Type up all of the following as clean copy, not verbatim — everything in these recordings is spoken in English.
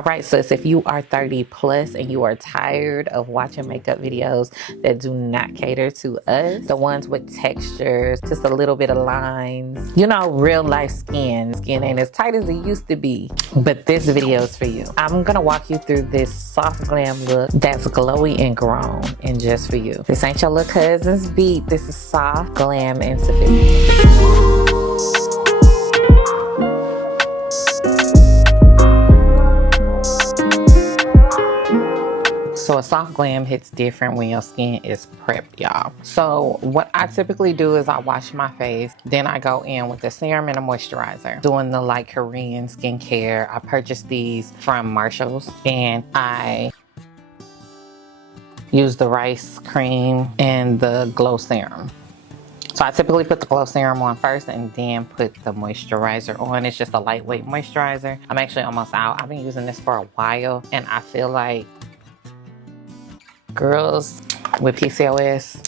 All right, sis, if you are 30 plus and you are tired of watching makeup videos that do not cater to us, the ones with textures, just a little bit of lines, you know, real life skin ain't as tight as it used to be, but this video is for you. I'm gonna walk you through this soft glam look that's glowy and grown and just for you. This ain't your little cousin's beat. This is soft, glam, and sophisticated. So a soft glam hits different when your skin is prepped, y'all. So what I typically do is I wash my face, then I go in with a serum and a moisturizer, doing the like Korean skincare. I purchased these from Marshall's and I use the rice cream and the glow serum. So I typically put the glow serum on first and then put the moisturizer on. It's just a lightweight moisturizer. I'm actually almost out. I've been using this for a while and I feel like girls with PCOS,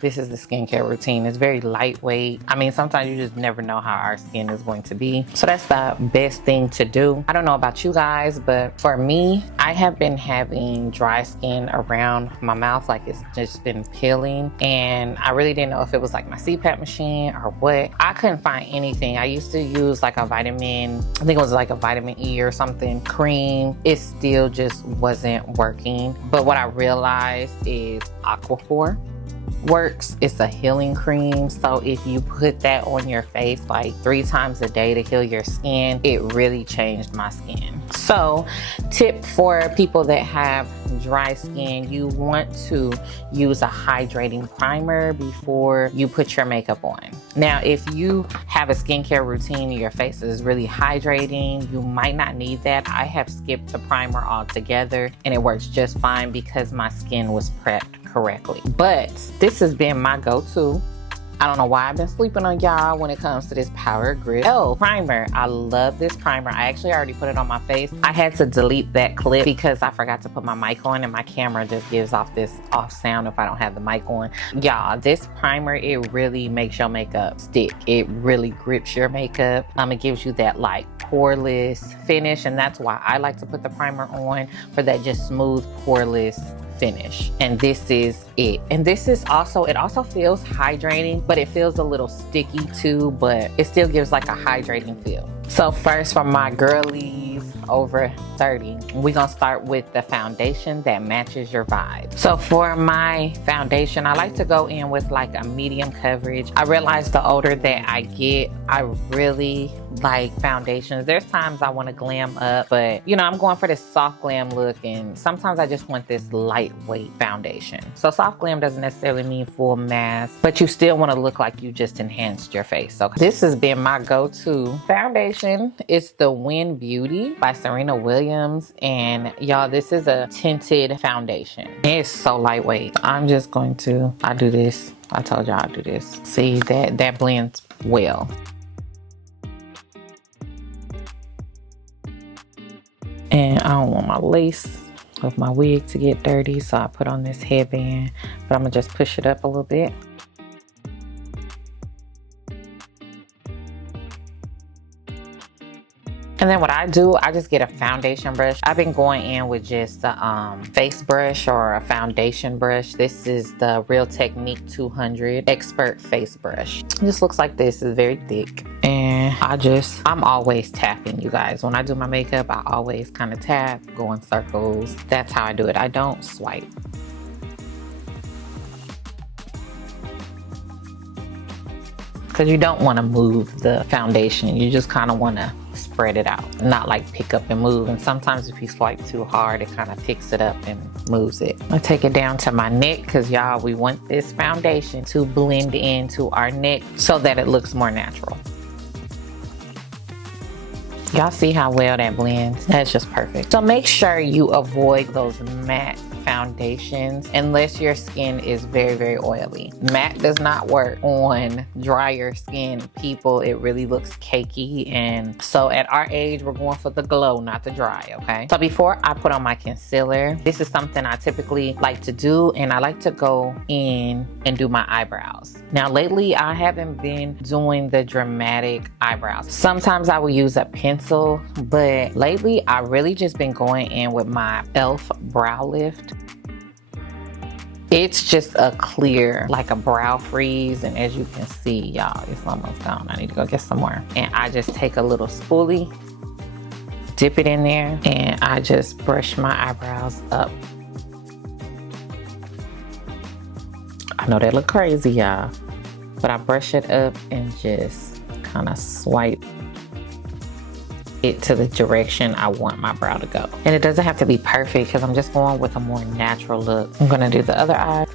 this is the skincare routine. It's very lightweight. I mean, sometimes you just never know how our skin is going to be. So that's the best thing to do. I don't know about you guys, but for me, I have been having dry skin around my mouth. Like it's just been peeling. And I really didn't know if it was like my CPAP machine or what. I couldn't find anything. I used to use like a vitamin, I think it was like a vitamin E or something, cream. It still just wasn't working. But what I realized is Aquaphor works. It's a healing cream, so if you put that on your face like 3 times a day to heal your skin, it really changed my skin. So tip for people that have dry skin, you want to use a hydrating primer before you put your makeup on. Now if you have a skincare routine and your face is really hydrating, you might not need that. I have skipped the primer altogether and it works just fine because my skin was prepped correctly. But this has been my go-to. I don't know why I've been sleeping on y'all when it comes to this Power Grip primer. I love this primer. I actually already put it on my face. I had to delete that clip because I forgot to put my mic on and my camera just gives off this off sound if I don't have the mic on. Y'all, this primer, it really makes your makeup stick. It really grips your makeup. It gives you that like poreless finish, and that's why I like to put the primer on, for that just smooth, poreless finish. And this is it. And this is also, it also feels hydrating, but it feels a little sticky too, but it still gives like a hydrating feel. So first, for my girlies over 30, we're gonna start with the foundation that matches your vibe. So for my foundation, I like to go in with like a medium coverage. I realize the older that I get, I really like foundations. There's times I want to glam up, but you know, I'm going for this soft glam look, and sometimes I just want this lightweight foundation. So soft glam doesn't necessarily mean full mask, but you still want to look like you just enhanced your face. So this has been my go-to foundation. It's the Win Beauty by Serena Williams, and y'all, this is a tinted foundation. It's so lightweight. I'm just going to, I do this. I told y'all I do this. See, that blends well. And I don't want my lace of my wig to get dirty, so I put on this headband, but I'm gonna just push it up a little bit. And then what I do, I just get a foundation brush. I've been going in with just a face brush or a foundation brush. This is the Real Technique 200 Expert Face Brush. It just looks like this. It's very thick. And I'm always tapping, you guys. When I do my makeup, I always kind of tap, go in circles. That's how I do it. I don't swipe. Because you don't want to move the foundation. You just kind of want to spread it out, not like pick up and move. And sometimes if you swipe too hard, it kind of picks it up and moves it. I take it down to my neck because y'all, we want this foundation to blend into our neck so that it looks more natural. Y'all see how well that blends? That's just perfect. So make sure you avoid those matte foundations unless your skin is very, very oily. Matte does not work on drier skin people. It really looks cakey, and so at our age, we're going for the glow, not the dry, okay? So before I put on my concealer, this is something I typically like to do, and I like to go in and do my eyebrows. Now lately, I haven't been doing the dramatic eyebrows. Sometimes I will use a pencil, but lately I really just been going in with my e.l.f. brow lift. It's just a clear, like a brow freeze, and as you can see, y'all, it's almost gone. I need to go get some more. And I just take a little spoolie, dip it in there, and I just brush my eyebrows up. I know that look crazy, y'all, but I brush it up and just kind of swipe it to the direction I want my brow to go. And it doesn't have to be perfect because I'm just going with a more natural look. I'm gonna do the other eye.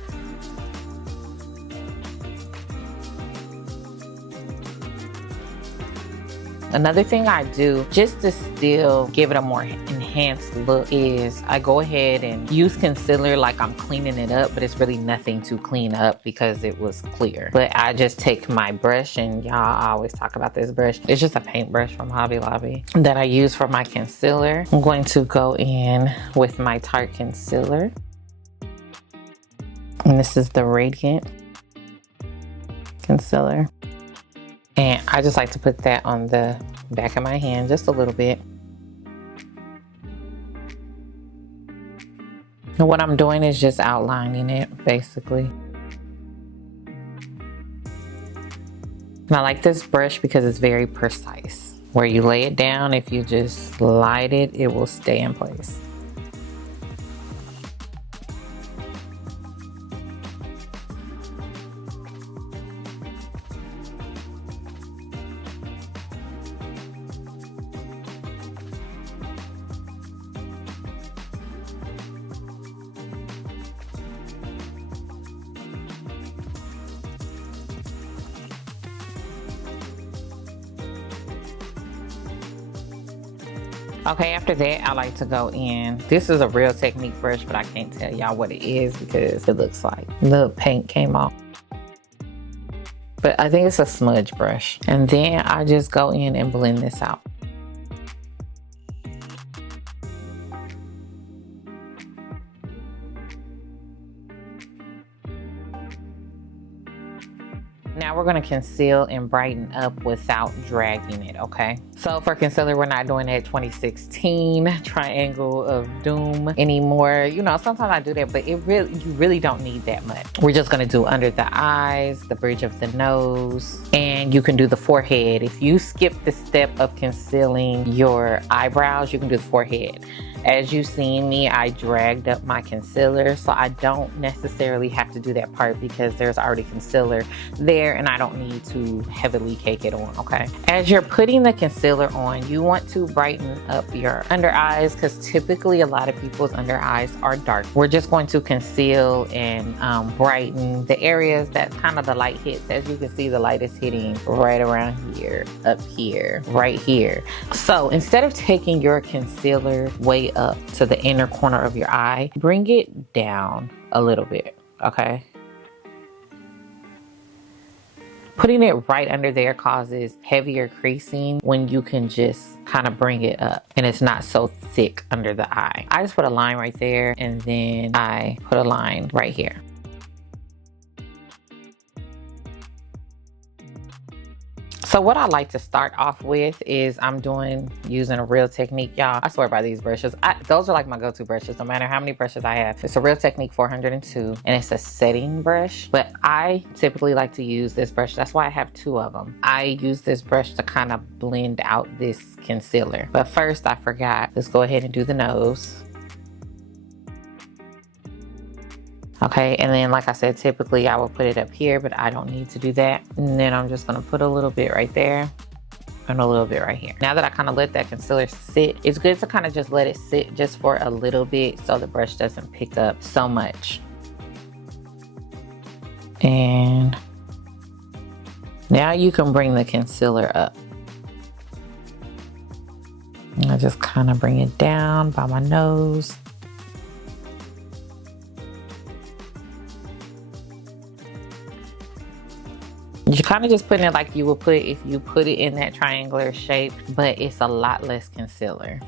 Another thing I do just to still give it a more enhanced look is I go ahead and use concealer like I'm cleaning it up, but it's really nothing to clean up because it was clear. But I just take my brush, and y'all, I always talk about this brush. It's just a paintbrush from Hobby Lobby that I use for my concealer. I'm going to go in with my Tarte concealer. And this is the Radiant concealer. And I just like to put that on the back of my hand just a little bit. And what I'm doing is just outlining it, basically. And I like this brush because it's very precise. Where you lay it down, if you just slide it, it will stay in place. Okay, after that, I like to go in. This is a Real Technique brush, but I can't tell y'all what it is because it looks like the paint came off. But I think it's a smudge brush. And then I just go in and blend this out. Now we're gonna conceal and brighten up without dragging it, okay? So for concealer, we're not doing that 2016 triangle of doom anymore. You know, sometimes I do that, but you really don't need that much. We're just gonna do under the eyes, the bridge of the nose, and you can do the forehead. If you skip the step of concealing your eyebrows, you can do the forehead. As you seen me, I dragged up my concealer, so I don't necessarily have to do that part because there's already concealer there and I don't need to heavily cake it on, okay? As you're putting the concealer on, you want to brighten up your under eyes because typically a lot of people's under eyes are dark. We're just going to conceal and brighten the areas that kind of the light hits. As you can see, the light is hitting right around here, up here, right here. So instead of taking your concealer way up to the inner corner of your eye, bring it down a little bit, okay? Putting it right under there causes heavier creasing when you can just kind of bring it up and it's not so thick under the eye. I just put a line right there and then I put a line right here. So what I like to start off with is I'm using a Real Technique, y'all. I swear by these brushes. Those are like my go-to brushes, no matter how many brushes I have. It's a Real Technique 402, and it's a setting brush. But I typically like to use this brush. That's why I have two of them. I use this brush to kind of blend out this concealer. But first, I forgot. Let's go ahead and do the nose. Okay, and then like I said, typically I will put it up here, but I don't need to do that. And then I'm just gonna put a little bit right there and a little bit right here. Now that I kind of let that concealer sit, it's good to kind of just let it sit just for a little bit so the brush doesn't pick up so much. And now you can bring the concealer up. And I just kind of bring it down by my nose. You kind of just put it like you would put if you put it in that triangular shape, but it's a lot less concealer.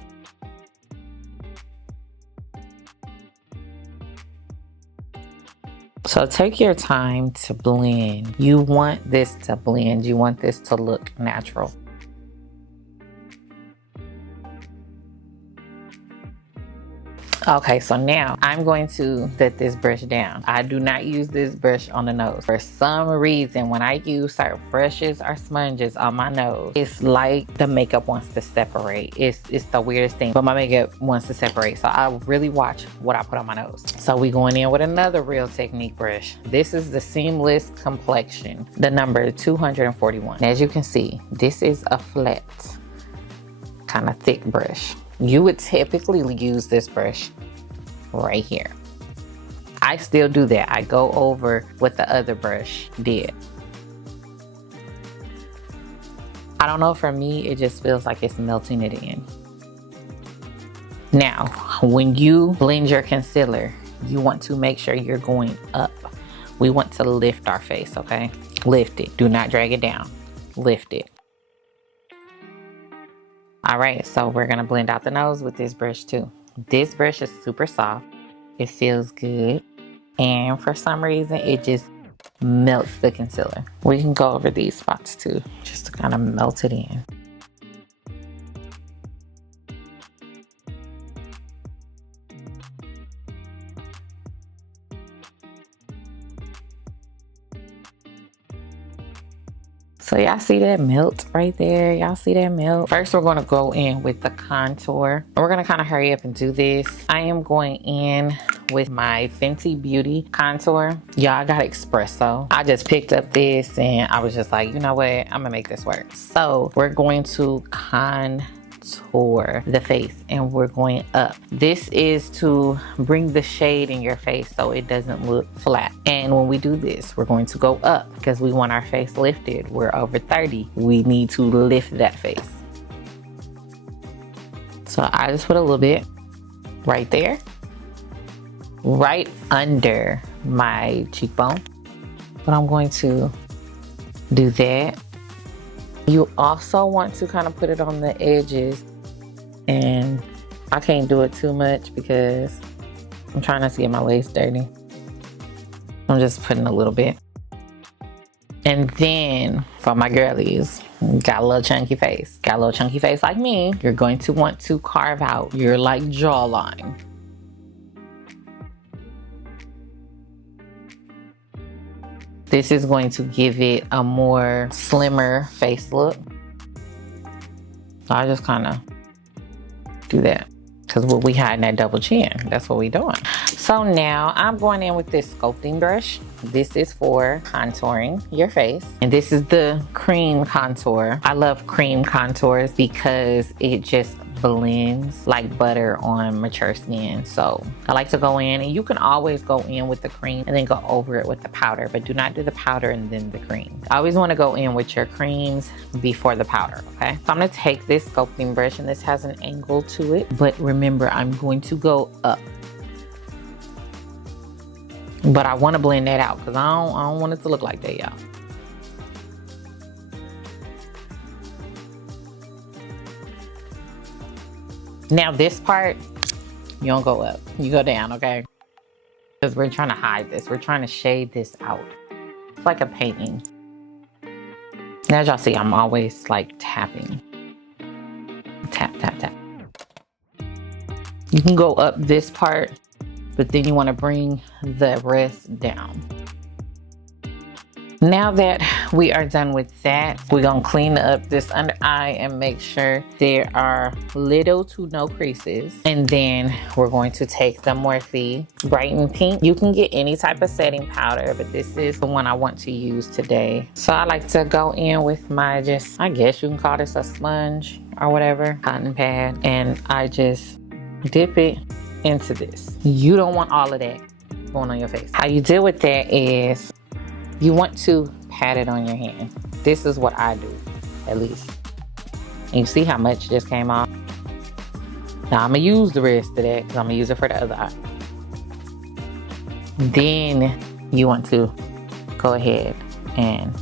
So take your time to blend. You want this to blend. You want this to look natural. Okay, so now I'm going to set this brush down. I do not use this brush on the nose. For some reason, when I use certain brushes or sponges on my nose, it's like the makeup wants to separate. It's the weirdest thing, but my makeup wants to separate. So I really watch what I put on my nose. So we going in with another Real Technique brush. This is the Seamless Complexion, the number 241. And as you can see, this is a flat, kind of thick brush. You would typically use this brush right here. I still do that. I go over what the other brush did. I don't know, for me, it just feels like it's melting it in. Now, when you blend your concealer, you want to make sure you're going up. We want to lift our face, okay? Lift it. Do not drag it down. Lift it. All right, so we're gonna blend out the nose with this brush too. This brush is super soft. It feels good. And for some reason, it just melts the concealer. We can go over these spots too, just to kind of melt it in. So y'all see that melt right there? Y'all see that melt? First, we're gonna go in with the contour. We're gonna kind of hurry up and do this. I am going in with my Fenty Beauty contour. Y'all got espresso. I just picked up this and I was just like, you know what? I'm gonna make this work. So we're going to contour the face and we're going up. This is to bring the shade in your face so it doesn't look flat. And when we do this, we're going to go up because we want our face lifted. We're over 30. We need to lift that face. So I just put a little bit right there, right under my cheekbone. But I'm going to do that. You also want to kind of put it on the edges, and I can't do it too much because I'm trying not to get my lace dirty. I'm just putting a little bit. And then for my girlies, got a little chunky face. Got a little chunky face like me. You're going to want to carve out your like jawline. This is going to give it a more slimmer face look. So I just kind of do that because what we hiding that double chin. That's what we doing. So now I'm going in with this sculpting brush. This is for contouring your face. And this is the cream contour. I love cream contours because it just blends like butter on mature skin. So I like to go in, and you can always go in with the cream and then go over it with the powder, but do not do the powder and then the cream. I always want to go in with your creams before the powder, okay? So I'm going to take this sculpting brush, and this has an angle to it, but remember, I'm going to go up. But I want to blend that out because I don't want it to look like that, y'all. Now this part, you don't go up, you go down, okay? Because we're trying to hide this. We're trying to shade this out. It's like a painting. And as y'all see, I'm always like tapping. Tap, tap, tap. You can go up this part, but then you want to bring the rest down. Now that we are done with that, we're gonna clean up this under eye and make sure there are little to no creases. And then we're going to take the Morphe Brighten Pink. You can get any type of setting powder, but this is the one I want to use today. So I like to go in with my I guess you can call this a sponge or whatever, cotton pad. And I just dip it into this. You don't want all of that going on your face. How you deal with that is you want to pat it on your hand. This is what I do, at least. And you see how much just came off? Now I'm gonna use the rest of that because I'm gonna use it for the other eye. Then you want to go ahead and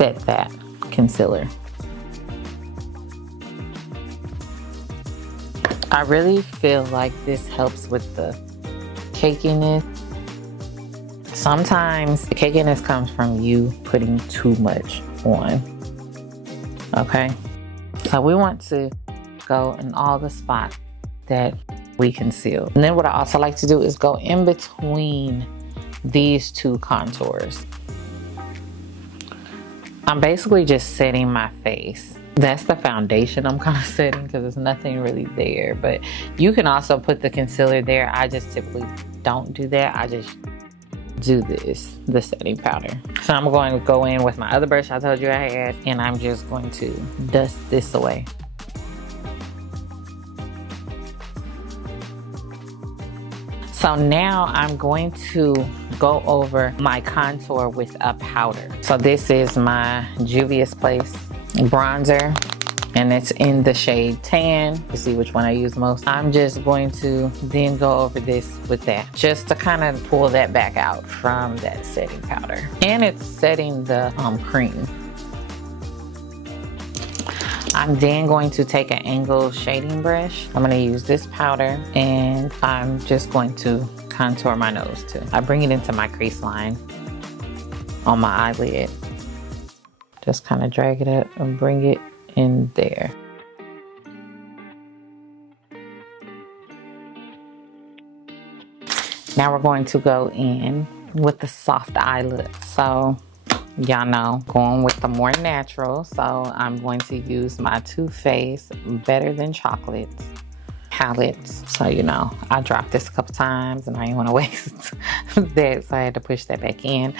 set that concealer. I really feel like this helps with the cakiness. Sometimes the cakiness comes from you putting too much on. Okay, so we want to go in all the spots that we conceal. And then what I also like to do is go in between these two contours. I'm basically just setting my face. That's the foundation I'm kind of setting because there's nothing really there. But you can also put the concealer there. I just typically don't do that. I just do this, the setting powder. So I'm going to go in with my other brush I told you I had, and I'm just going to dust this away. So now I'm going to go over my contour with a powder. So this is my Juvia's Place bronzer, and it's in the shade Tan. To see which one I use most, I'm just going to then go over this with that, just to kind of pull that back out from that setting powder. And it's setting the cream. I'm then going to take an angled shading brush. I'm going to use this powder, and I'm just going to contour my nose too. I bring it into my crease line on my eyelid. Just kind of drag it up and bring it in there. Now we're going to go in with the soft eye look. So y'all know, going with the more natural. So I'm going to use my Too Faced Better Than Chocolates palettes. So you know, I dropped this a couple times and I didn't want to waste that, so I had to push that back in.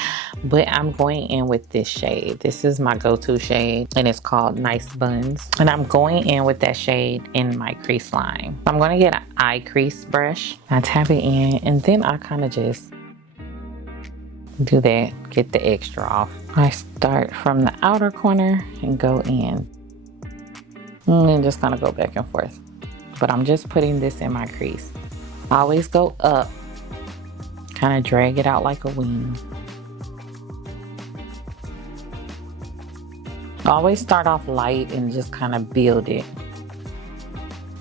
But I'm going in with this shade. This is my go-to shade, and it's called Nice Buns. And I'm going in with that shade in my crease line. I'm going to get an eye crease brush. I tap it in, and then I kind of just do that, get the extra off. I start from the outer corner and go in, and then just kind of go back and forth. But I'm just putting this in my crease. I always go up, kind of drag it out like a wing. Always start off light and just kind of build it.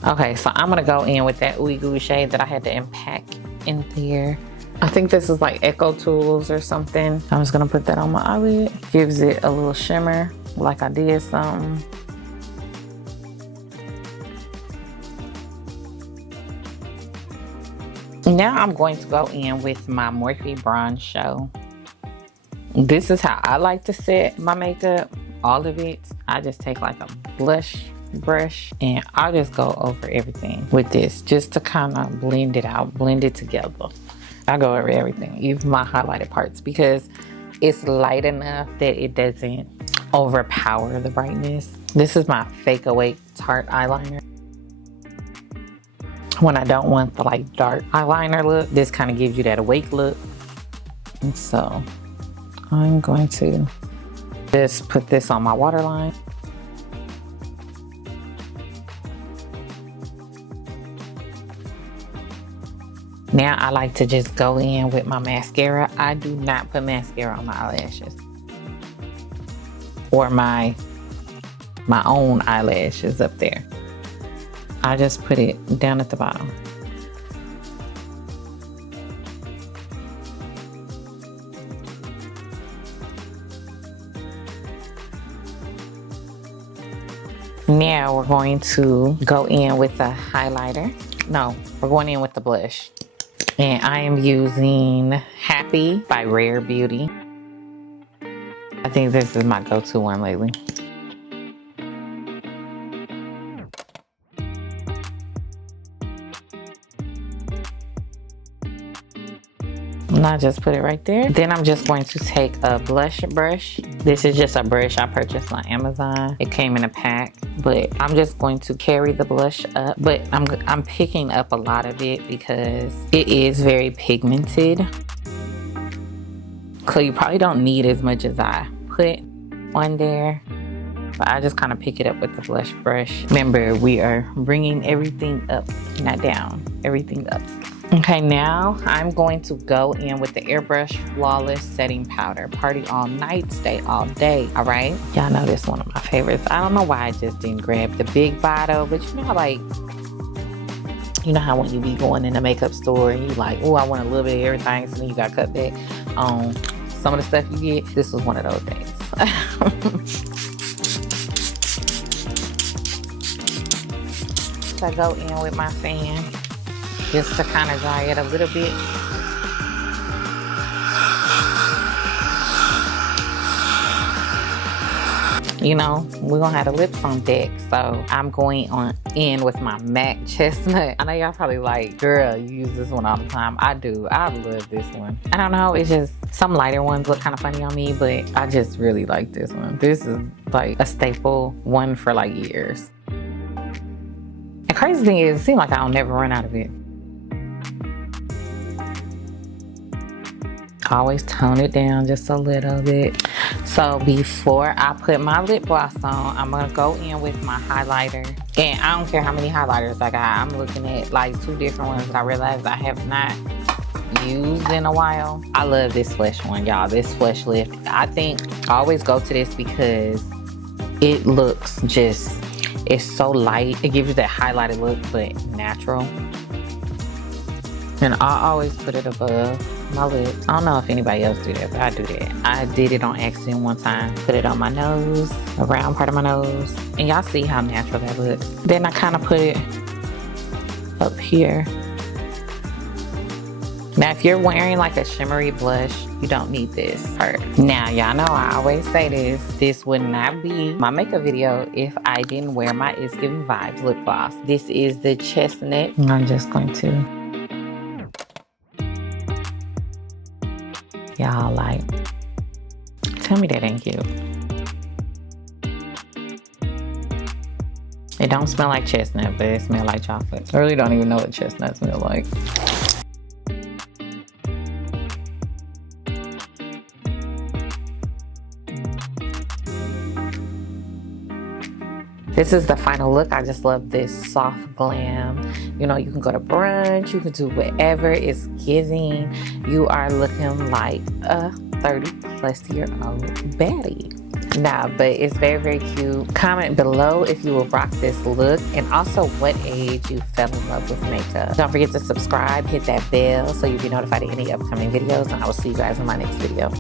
Okay, so I'm gonna go in with that ooey gooey shade that I had to unpack in there. I think this is like Echo Tools or something. I'm just gonna put that on my eyelid. Gives it a little shimmer, like I did something. Now I'm going to go in with my Morphe Bronzer Show. This is how I like to set my makeup, all of it. I just take like a blush brush and I'll just go over everything with this, just to kind of blend it out, blend it together. I go over everything, even my highlighted parts, because it's light enough that it doesn't overpower the brightness. This is my Fake Awake Tarte eyeliner. When I don't want the like dark eyeliner look, this kind of gives you that awake look. And so I'm going to just put this on my waterline. Now I like to just go in with my mascara. I do not put mascara on my eyelashes or my own eyelashes up there. I just put it down at the bottom. Now we're going to go in with a highlighter. No, we're going in with the blush. And I am using Happy by Rare Beauty. I think this is my go-to one lately. And I just put it right there. Then I'm just going to take a blush brush. This is just a brush I purchased on Amazon. It came in a pack, but I'm just going to carry the blush up. But I'm picking up a lot of it because it is very pigmented. So you probably don't need as much as I put on there. But I just kind of pick it up with the blush brush. Remember, we are bringing everything up, not down, everything up. Okay, now I'm going to go in with the Airbrush Flawless Setting Powder. Party all night, stay all day, all right? Y'all know this is one of my favorites. I don't know why I just didn't grab the big bottle, but you know how like, you know how when you be going in the makeup store and you like, oh, I want a little bit of everything, so then you got cut back on some of the stuff you get. This was one of those days. So I go in with my fan just to kind of dry it a little bit. You know, we're gonna have the lips on deck, so I'm going on in with my MAC Chestnut. I know y'all probably like, girl, you use this one all the time. I do. I love this one. I don't know, it's just some lighter ones look kind of funny on me, but I just really like this one. This is like a staple one for like years. The crazy thing is, it seems like I'll never run out of it. Always tone it down just a little bit. So before I put my lip gloss on, I'm gonna go in with my highlighter. And I don't care how many highlighters I got. I'm looking at like 2 different ones that I realized I have not used in a while. I love this Flesh one, y'all. This Flesh Lift. I think I always go to this because it looks just, it's so light. It gives you that highlighted look, but natural. And I always put it above my lips. I don't know if anybody else do that, but I do that. I did it on accident one time. Put it on my nose, around part of my nose. And y'all see how natural that looks. Then I kind of put it up here. Now, if you're wearing like a shimmery blush, you don't need this part. Now, y'all know I always say this. This would not be my makeup video if I didn't wear my It's Giving Vibes lip gloss. This is the Chestnut. I'm just going to... Y'all like, tell me that ain't cute. It don't smell like chestnut, but it smells like chocolate. I really don't even know what chestnut smells like. This is the final look. I just love this soft glam. You know, you can go to brunch, you can do whatever is giving. You are looking like a 30-plus-year-old baddie. Nah, but it's very, very cute. Comment below if you will rock this look and also what age you fell in love with makeup. Don't forget to subscribe, hit that bell so you'll be notified of any upcoming videos, and I will see you guys in my next video.